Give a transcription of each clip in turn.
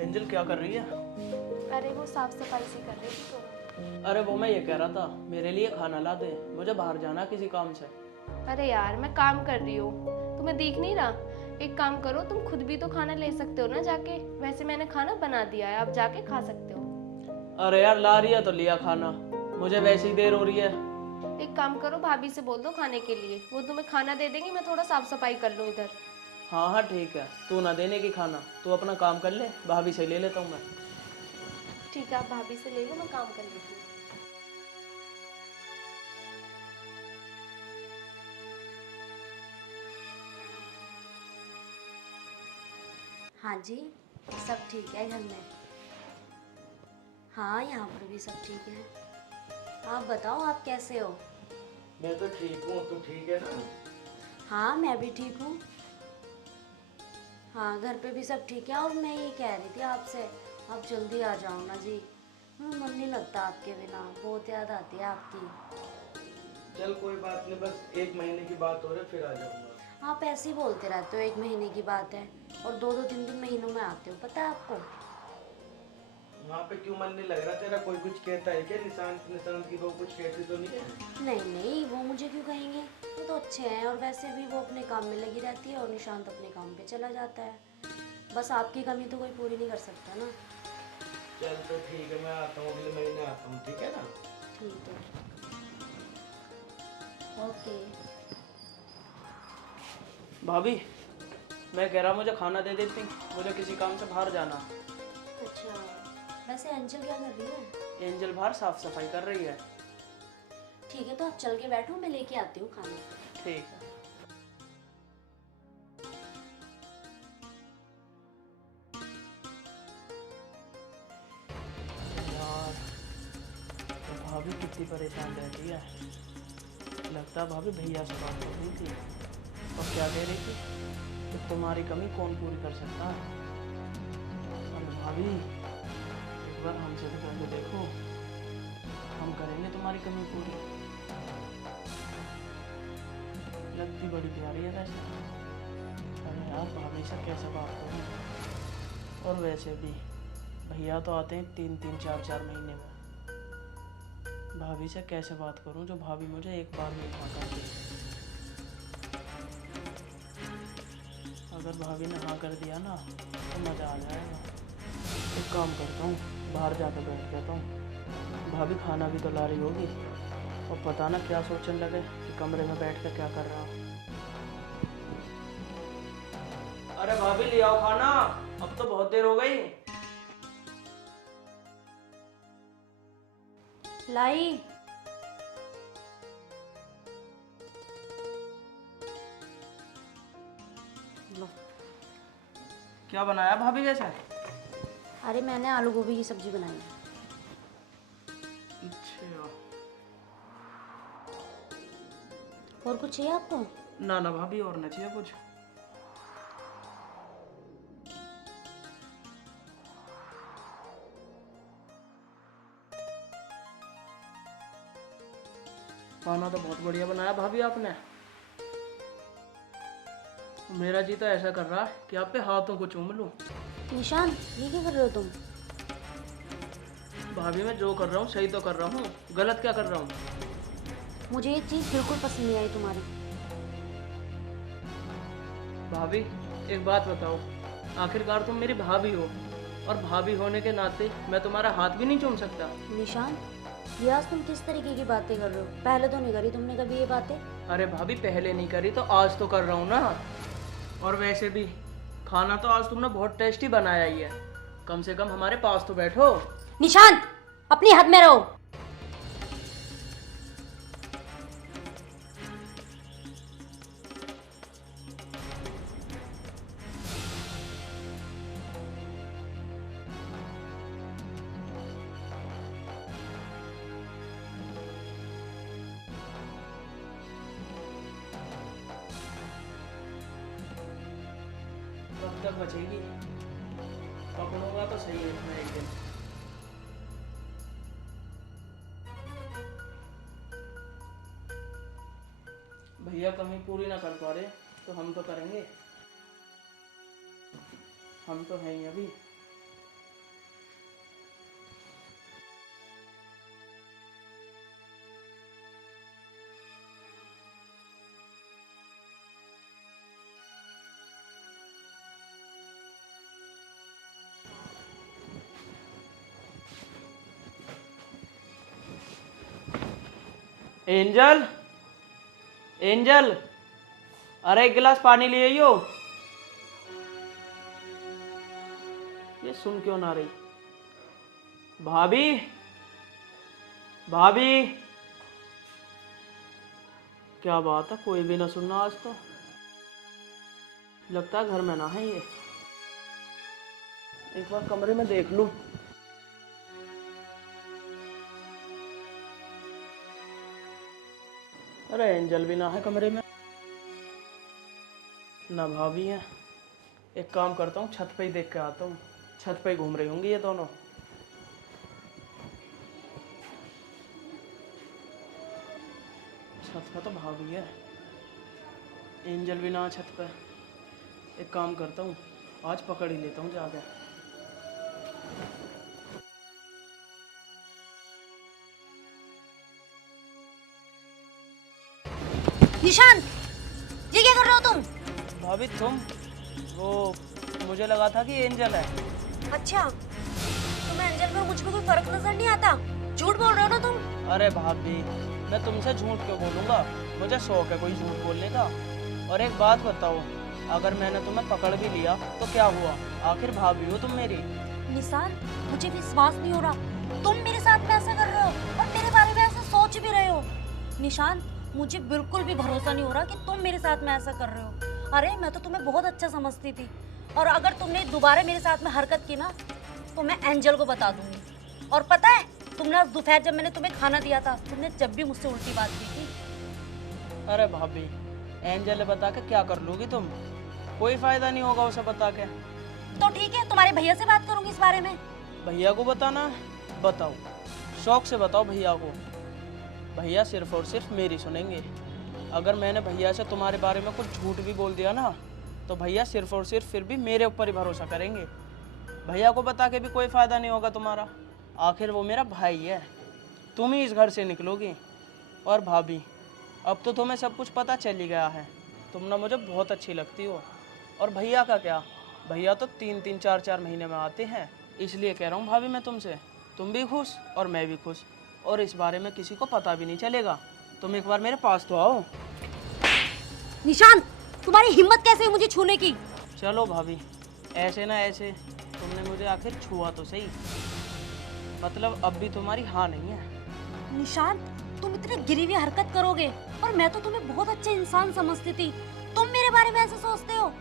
Angel क्या कर रही है? अरे वो साफ सफाई से कर रही थी तो। अरे वो मैं ये कह रहा था, मेरे लिए खाना ला दे, मुझे बाहर जाना किसी काम से। अरे यार मैं काम कर रही हूँ, तुम्हें दिख नहीं रहा? एक काम करो, तुम खुद भी तो खाना ले सकते हो ना जाके। वैसे मैंने खाना बना दिया है, आप जाके खा सकते हो। अरे यार ला रही है तो लिया खाना, मुझे वैसे ही देर हो रही है। एक काम करो, भाभी से बोल दो खाने के लिए, वो तुम्हें खाना दे देंगी। मैं थोड़ा साफ सफाई कर लूँ इधर। हाँ हाँ ठीक है, तू ना देने की खाना, तू अपना काम कर ले, भाभी से ले लेता हूँ मैं। ठीक है, आप भाभी से ले लो, मैं काम कर लेती हूँ। हाँ जी, सब ठीक है घर में। हाँ, यहाँ पर भी सब ठीक है। आप बताओ, आप कैसे हो? मैं तो ठीक हूँ, तू ठीक है ना? हाँ, मैं भी ठीक हूँ। हाँ, घर पे भी सब ठीक है। और मैं ये कह रही थी आपसे, आप जल्दी आ जाओ ना जी। मन नहीं लगता आपके बिना, बहुत याद आती है आपकी। चल कोई बात नहीं, बस 1 महीने की बात हो रही, फिर आ जाऊंगा। आप ऐसे ही बोलते रहते हो, 1 महीने की बात है, और 2-2 3 3 महीनों में आते हो, पता है आपको? वहाँ पे क्यों मन नहीं लग रहा तेरा? कोई कुछ कहता है क्या? निशांत निशांत की वो कुछ कहती तो नहीं है? नहीं नहीं, वो मुझे क्यों कहेंगे, वो तो अच्छे हैं। और वैसे भी वो अपने काम में लगी रहती है और निशांत अपने काम पे चला जाता है। बस आपकी कमी तो कोई पूरी नहीं कर सकता ना। चल तो ठीक है, मैं आता हूँ, अगले महीने आता हूँ, ठीक है ना? ठीक है, ओके। भाभी, मैं कह रहा मुझे खाना दे देती, मुझे किसी काम से बाहर जाना। अच्छा, वैसे अंजल क्या कर रही है? एंजल बाहर साफ सफाई कर रही है। ठीक है, तो आप चल के बैठो, मैं लेके आती हूँ खाना। ठीक है। यार, तो भाभी कितनी परेशान रहती है। लगता है भाभी भैया से बात कर रही थी और क्या कह रही थी कि तुम्हारी कमी कौन पूरी कर सकता है। अरे भाभी, एक बार हमसे तो करके देखो, हम करेंगे तुम्हारी कमी पूरी। लगती बड़ी प्यारी है वैसे। अरे यार भाभी से कैसे बात करूँ। और वैसे भी भैया तो आते हैं 3-3 4-4 महीने में। भाभी से कैसे बात करूं जो भाभी मुझे एक बार में हाँ कर दे। अगर भाभी ने हाँ कर दिया ना तो मज़ा आ जाएगा। एक काम करता हूँ, बाहर जाकर बैठ जाता हूँ। भाभी खाना भी तो ला रही होगी और पता ना क्या सोचने लगे कि कमरे में बैठ कर क्या कर रहा हूँ। अरे भाभी ले आओ खाना, अब तो बहुत देर हो गई। लाई। लो। क्या बनाया भाभी वैसे? अरे मैंने आलू गोभी की सब्जी बनाई है। अच्छा। और कुछ चाहिए आपको? ना ना भाभी, और ना चाहिए कुछ। खाना तो बहुत बढ़िया बनाया भाभी आपने। मेरा जी तो ऐसा कर रहा है कि आप पे हाथों को चूम लूं। निशान, ये क्या कर रहे हो तुम? भाभी मैं जो कर रहा हूँ सही तो कर रहा हूँ, गलत क्या कर रहा हूँ? मुझे ये चीज़ बिल्कुल पसंद नहीं आई तुम्हारी। भाभी एक बात बताओ, आखिरकार तुम मेरी भाभी हो और भाभी होने के नाते मैं तुम्हारा हाथ भी नहीं चूम सकता। निशान, ये आज तुम किस तरीके की बातें कर रहे हो? पहले तो नहीं करी तुमने कभी ये बातें। अरे भाभी पहले नहीं करी तो आज तो कर रहा हूँ ना। और वैसे भी खाना तो आज तुमने बहुत टेस्टी बनाया ही है, कम से कम हमारे पास तो बैठो। निशान, अपनी हद में रहो। कब तक बचेगी? पकड़ूंगा तो सही है मैं एक दिन। भैया कमी पूरी ना कर पा रहे तो हम तो करेंगे, हम तो हैं ही अभी। एंजल, एंजल, अरे एक गिलास पानी ले आइयो। ये सुन क्यों ना रही? भाभी, भाभी, क्या बात है, कोई भी ना सुनना आज तो। लगता है घर में ना है ये। एक बार कमरे में देख लूं। अरे एंजल भी ना है कमरे में, ना भाभी है। एक काम करता हूँ, छत पे ही देख के आता हूँ। छत पे ही घूम रही होंगी ये दोनों। छत पे तो भाभी है, एंजल भी ना है छत पे। एक काम करता हूँ, आज पकड़ ही लेता हूँ जाके। निशांत, ये क्या कर रहे हो तुम? भाभी तुम, वो मुझे लगा था कि एंजल है। अच्छा, तुम्हें एंजल में मुझ में कोई फर्क नजर नहीं आता? झूठ बोल रहे हो ना तुम? अरे भाभी, मैं तुमसे झूठ क्यों बोलूँगा? मुझे शौक है कोई झूठ बोलने का। और एक बात बताओ, अगर मैंने तुम्हें पकड़ भी लिया तो क्या हुआ? आखिर भाभी हो तुम मेरी। निशांत, मुझे विश्वास नहीं हो रहा तुम मेरे साथ में ऐसा कर रहे हो और मेरे बारे में ऐसा सोच भी रहे हो। निशांत, मुझे बिल्कुल भी भरोसा नहीं हो रहा कि तुम मेरे साथ में ऐसा कर रहे हो। अरे मैं तो तुम्हें बहुत अच्छा समझती थी, और अगर तुमने दोबारा मेरे साथ में हरकत की ना तो मैं एंजल को बता दूंगी। और पता है, तुमने आज दोपहर जब मैंने तुम्हें खाना दिया था, तुमने जब भी मुझसे उल्टी बात की थी। अरे भाभी, एंजल बता के क्या कर लोगी तुम? कोई फायदा नहीं होगा उसे बता के। तो ठीक है, तुम्हारे भैया से बात करूंगी इस बारे में। भैया को बताना है? बताओ, शौक से बताओ भैया को। भैया सिर्फ और सिर्फ मेरी सुनेंगे। अगर मैंने भैया से तुम्हारे बारे में कुछ झूठ भी बोल दिया ना, तो भैया सिर्फ और सिर्फ फिर भी मेरे ऊपर ही भरोसा करेंगे। भैया को बता के भी कोई फ़ायदा नहीं होगा तुम्हारा। आखिर वो मेरा भाई है। तुम ही इस घर से निकलोगी। और भाभी, अब तो तुम्हें सब कुछ पता चल ही गया है। तुम ना मुझे बहुत अच्छी लगती हो। और भैया का क्या, भैया तो 3-3 4-4 महीने में आते हैं। इसलिए कह रहा हूँ भाभी मैं तुमसे, तुम भी खुश और मैं भी खुश। और इस बारे में किसी को पता भी नहीं चलेगा। तुम एक बार मेरे पास तो आओ। निशांत, तुम्हारी हिम्मत कैसे है मुझे छूने की? चलो भाभी, ऐसे ना ऐसे तुमने मुझे आखिर छुआ तो सही। मतलब अब भी तुम्हारी हाँ नहीं है। निशांत, तुम इतनी गिरी हुई हरकत करोगे, और मैं तो तुम्हें बहुत अच्छा इंसान समझती थी, तुम मेरे बारे में ऐसे सोचते हो?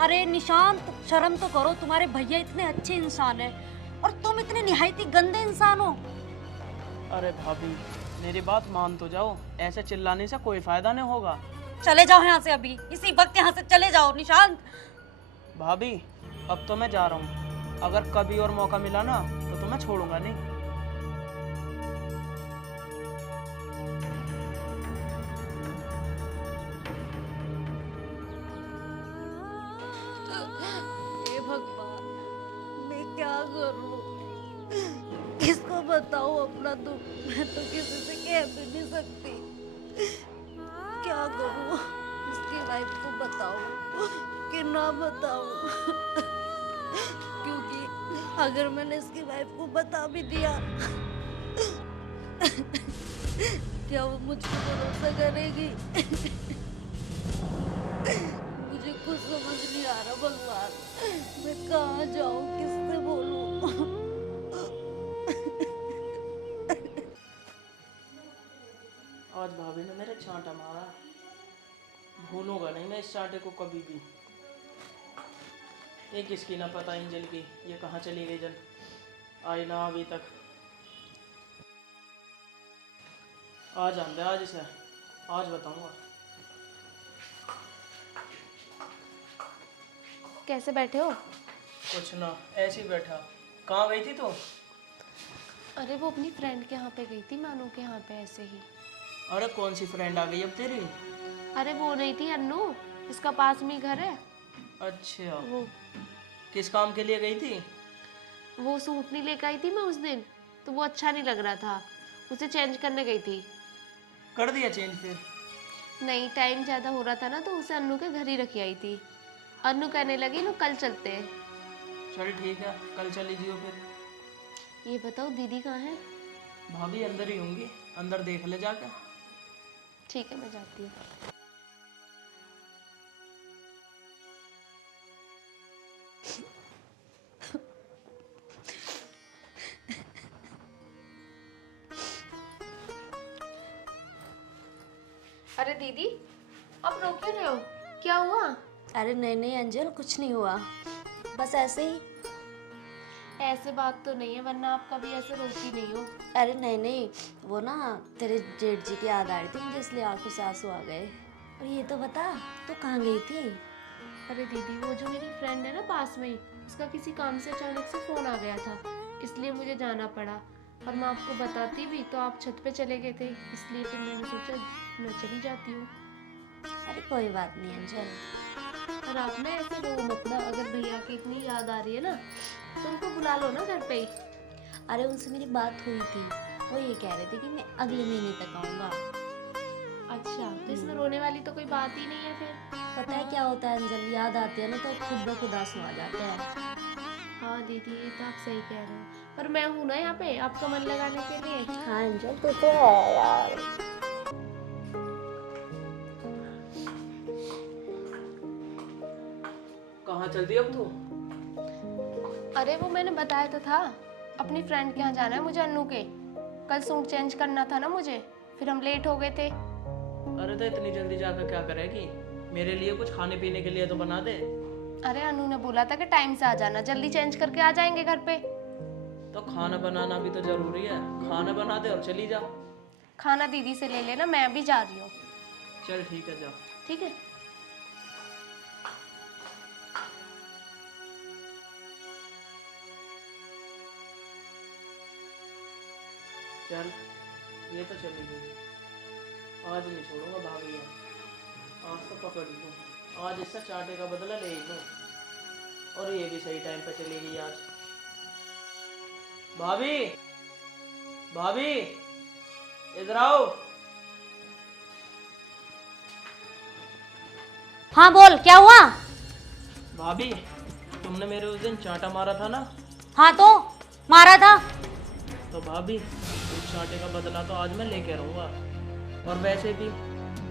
अरे निशांत, शर्म तो करो, तुम्हारे भैया इतने अच्छे इंसान हैं और तुम इतने निहायती गंदे इंसान हो। अरे भाभी, मेरी बात मान तो जाओ। ऐसे चिल्लाने से कोई फायदा नहीं होगा। चले जाओ यहाँ से, अभी इसी वक्त यहाँ से चले जाओ। निशांत, भाभी, अब तो मैं जा रहा हूँ। अगर कभी और मौका मिला ना तो तुम्हें छोड़ूंगा नहीं। हे भगवान, मैं क्या करूं? किसको बताऊं अपना दुख? मैं तो किसी से कह भी नहीं सकती। क्या करूं? इसकी वाइफ को बताऊं कि ना बताऊं? क्योंकि अगर मैंने इसकी वाइफ को बता भी दिया, क्या वो मुझ पर भरोसा करेगी? मुझे कुछ समझ नहीं आ रहा भगवान, मैं कहाँ जाऊं, किससे बोलूं? आज भाभी ने मेरे चांटा मारा। भूलूंगा नहीं मैं इस चांटे को कभी भी। ये किसकी ना पता एंजल की, ये कहाँ चली गई जन, आई ना अभी तक। आज आंदे, आज इसे आज बताऊंगा। कैसे बैठे हो? कुछ ना, ऐसे ही बैठा। कहाँ गई थी तू? अरे वो अपनी फ्रेंड के यहाँ पे गई थी, मानू के यहाँ पे, ऐसे ही। अरे कौन सी फ्रेंड आ गई अब तेरी? अरे वो नहीं थी अन्नू, इसका पास में ही घर है। अच्छा, वो किस काम के लिए गई थी? वो सूट नहीं लेकर आई थी मैं उस दिन, तो वो अच्छा नहीं लग रहा था, उसे चेंज करने गई थी। कर दिया चेंज फिर? नहीं, टाइम ज़्यादा हो रहा था ना, तो उसे अन्नू के घर ही रखी आई थी। अन्नू कहने लगी लो कल चलते हैं। चल ठीक है, कल चली जियो फिर। ये बताओ दीदी कहाँ है? भाभी अंदर ही होंगी, अंदर देख ले जाकर। ठीक है, मैं जाती हूँ। अरे दीदी, आप रो क्यों रहे हो? क्या हुआ? अरे नहीं नहीं अंजल, कुछ नहीं हुआ, बस ऐसे ही। ऐसे बात तो नहीं है, वरना आप कभी ऐसे रोती नहीं हो। अरे नहीं नहीं, वो ना तेरे जेठ जी की याद आ रही थी मुझे, इसलिए आंखों से आंसू आ गए। और ये तो बता, तू कहाँ गई थी? अरे दीदी, वो जो मेरी फ्रेंड है ना पास में ही, उसका किसी काम से अचानक से फ़ोन आ गया था, इसलिए मुझे जाना पड़ा। और मैं आपको बताती भी तो आप छत पे चले गए थे, इसलिए फिर मैंने सोचा मैं चली जाती हूँ। अरे कोई बात नहीं अंजल। और आप ना ऐसे रो मत ना, अगर भैया की इतनी याद आ रही है ना तो उनको बुला लो ना घर पे ही। अरे उनसे मेरी बात हुई थी, वो ये कह रहे थे कि मैं अगले महीने तक आऊँगा। अच्छा, तो इसमें रोने वाली तो कोई बात ही नहीं है फिर। पता है क्या होता है अंजल, याद आती है ना तो खुद ब खुद आंसू आ जाते हैं। हाँ दीदी, ये तो आप सही कह रहे हो, पर मैं हूँ ना यहाँ पे आपका मन लगाने के लिए। हाँ अंजल, तू तो है यार। कहाँ चल दी अब तू? अरे वो मैंने बताया तो था, अपनी फ्रेंड के यहाँ जाना है मुझे, अन्नू के। कल सूट चेंज करना था ना मुझे, फिर हम लेट हो गए थे। अरे तो इतनी जल्दी जाकर क्या करेगी? मेरे लिए कुछ खाने पीने के लिए तो बना दे। अरे अनु ने बोला था कि टाइम से आ जाना, जल्दी चेंज करके आ जाएंगे घर पे। तो खाना बनाना भी तो जरूरी है, खाना बना दे और चली जा। खाना दीदी से ले लेना, मैं अभी जा रही हूँ। चल ठीक है, जा। ठीक है। चल, ये तो चली गई। आज नहीं छोड़ूंगा भाभी है, आज तो पकड़ लूँ। आज इससे चाटे का बदला ले ही लूँ। और ये भी सही टाइम पे चली गई आज। भाभी, भाभी, इधर आओ। हाँ बोल, क्या हुआ? भाभी, तुमने मेरे उस दिन चांटा मारा था ना? हाँ तो मारा था। तो भाभी, उस चांटे का बदला तो आज मैं लेके रहूंगा। और वैसे भी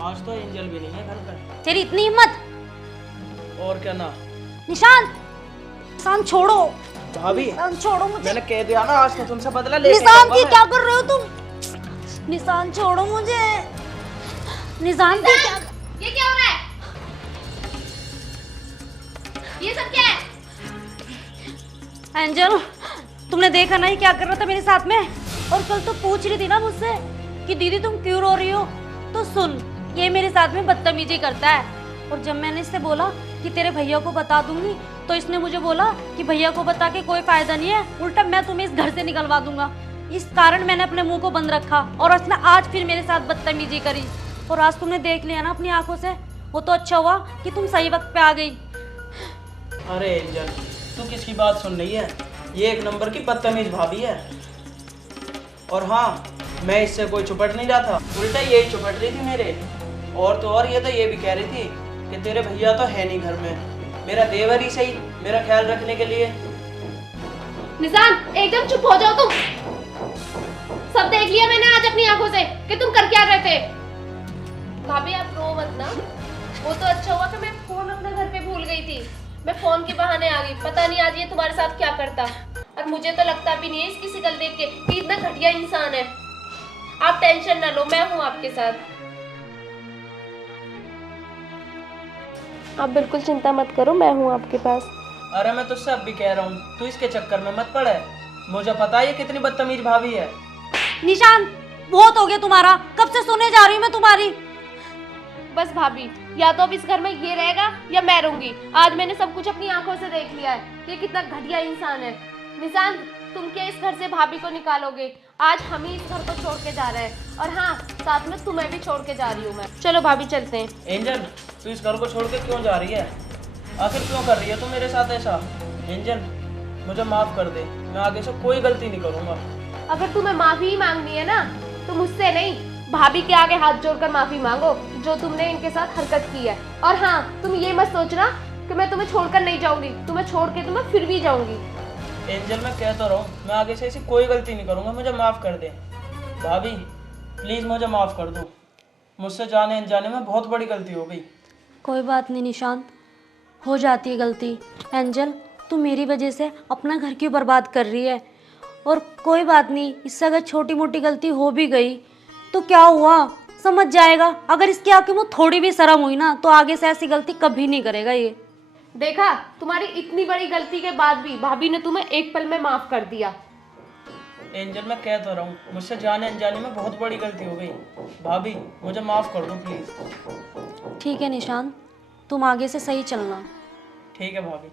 आज तो एंजल भी नहीं है घर पर। तेरी इतनी हिम्मत? और क्या ना। निशान, निशान छोड़ो। भाभी, निशान छोड़ो मुझे। मैंने कह दिया ना, आज तो तुमसे बदला लेके निशान रहूंगा जी मैं। क्या कर रहे हो तुम? निशान छोड़ो मुझे। निशान जी क्या? ये क्या हो रहा है? ये सब क्या है? एंजल, तुमने देखा नहीं क्या कर रहा था मेरे साथ में? और कल तो पूछ रही थी ना मुझसे कि दीदी तुम क्यों रो रही हो। तो सुन, ये मेरे साथ में बदतमीजी करता है। और जब मैंने इससे बोला कि तेरे भैया को बता दूंगी, तो इसने मुझे बोला कि भैया को बता के कोई फायदा नहीं है, उल्टा मैं तुम्हें इस घर से निकलवा दूंगा। इस कारण मैंने अपने मुंह को बंद रखा और उसने आज फिर मेरे साथ बदतमीजी करी। और आज तुमने देख लिया ना अपनी आंखों से, वो तो अच्छा हुआ कि तुम सही वक्त पे आ गई। अरे एंजल, तू किसकी बात सुन रही है? ये एक नंबर की बदतमीज भाभी है। और हाँ, मैं इससे कोई चुपट नहीं रहा था, उल्टा यही चुपट रही थी मेरे। और तो और ये तो ये भी कह रही थी कि तेरे भैया तो है नहीं घर में, मेरा देवर ही सही मेरा ख्याल रखने के लिए। निशान, एकदम चुप हो जाओ तुम। सब देख लिया मैंने आज अपनी आंखों से कि तुम कर क्या रहे थे। भाभी आप रो मत ना, वो तो अच्छा हुआ कि मैं फोन अपने घर पे भूल गई थी। मैं फोन के बहाने आ गई, पता नहीं आज ये तुम्हारे साथ क्या करता। और मुझे तो लगता भी नहीं है इसकी शिक्ल देख के कि इतना घटिया इंसान है। आप टेंशन ना लो, मैं हूँ आपके साथ। आप बिल्कुल चिंता मत करो, मैं हूँ आपके पास। अरे मैं तुझसे अब भी कह रहा हूँ, तू इसके चक्कर में मत पड़े। मुझे पता है ये कितनी बदतमीज भाभी है। निशान, बहुत हो गया तुम्हारा, कब से सुने जा रही हूँ मैं तुम्हारी। बस भाभी, या तो अब इस घर में ये रहेगा या मैं रहूंगी। आज मैंने सब कुछ अपनी आंखों से देख लिया है कि कितना घटिया इंसान है। निशान, तुम क्या इस घर से भाभी को निकालोगे? आज हम ही इस घर को छोड़ के जा रहे हैं। और हाँ, साथ में तुम्हें भी छोड़ के जा रही हूँ मैं। चलो भाभी, चलते हैं। एंजल, तू इस घर को छोड़ के क्यों जा रही है? आखिर क्यों कर रही है तू मेरे साथ ऐसा? एंजल, मुझे माफ कर दे, मैं आगे से कोई गलती नहीं करूँगा। अगर तुम्हें माफी ही मांगनी है ना, तो मुझसे नहीं, भाभी के आगे हाथ जोड़कर माफी मांगो जो तुमने इनके साथ हरकत की है। और हाँ, तुम ये मत सोचना कि मैं तुम्हें छोड़कर नहीं जाऊंगी। तुम्हें छोड़ के तो मैं फिर भी जाऊंगी। एंजल, मैं कह तो रहा हूँ, मैं आगे से ऐसी कोई गलती नहीं करूँगा, मुझे माफ़ कर दे। भाभी प्लीज़ मुझे माफ़ कर दो, मुझसे जाने अनजाने में बहुत बड़ी गलती हो गई। कोई बात नहीं निशांत, हो जाती है गलती। एंजल, तू मेरी वजह से अपना घर क्यों बर्बाद कर रही है? और कोई बात नहीं, इससे अगर छोटी मोटी गलती हो भी गई तो क्या हुआ, समझ जाएगा। अगर इसकी आंखों में थोड़ी भी शर्म हुई ना तो आगे से ऐसी गलती कभी नहीं करेगा ये। देखा, तुम्हारी इतनी बड़ी गलती के बाद भी भाभी ने तुम्हें एक पल में माफ कर दिया। एंजल, मैं कह तो रहा हूँ, मुझसे जाने अनजाने में बहुत बड़ी गलती हो गई। भाभी, मुझे माफ़ कर दो प्लीज़। ठीक है निशांत, तुम आगे से सही चलना। ठीक है भाभी।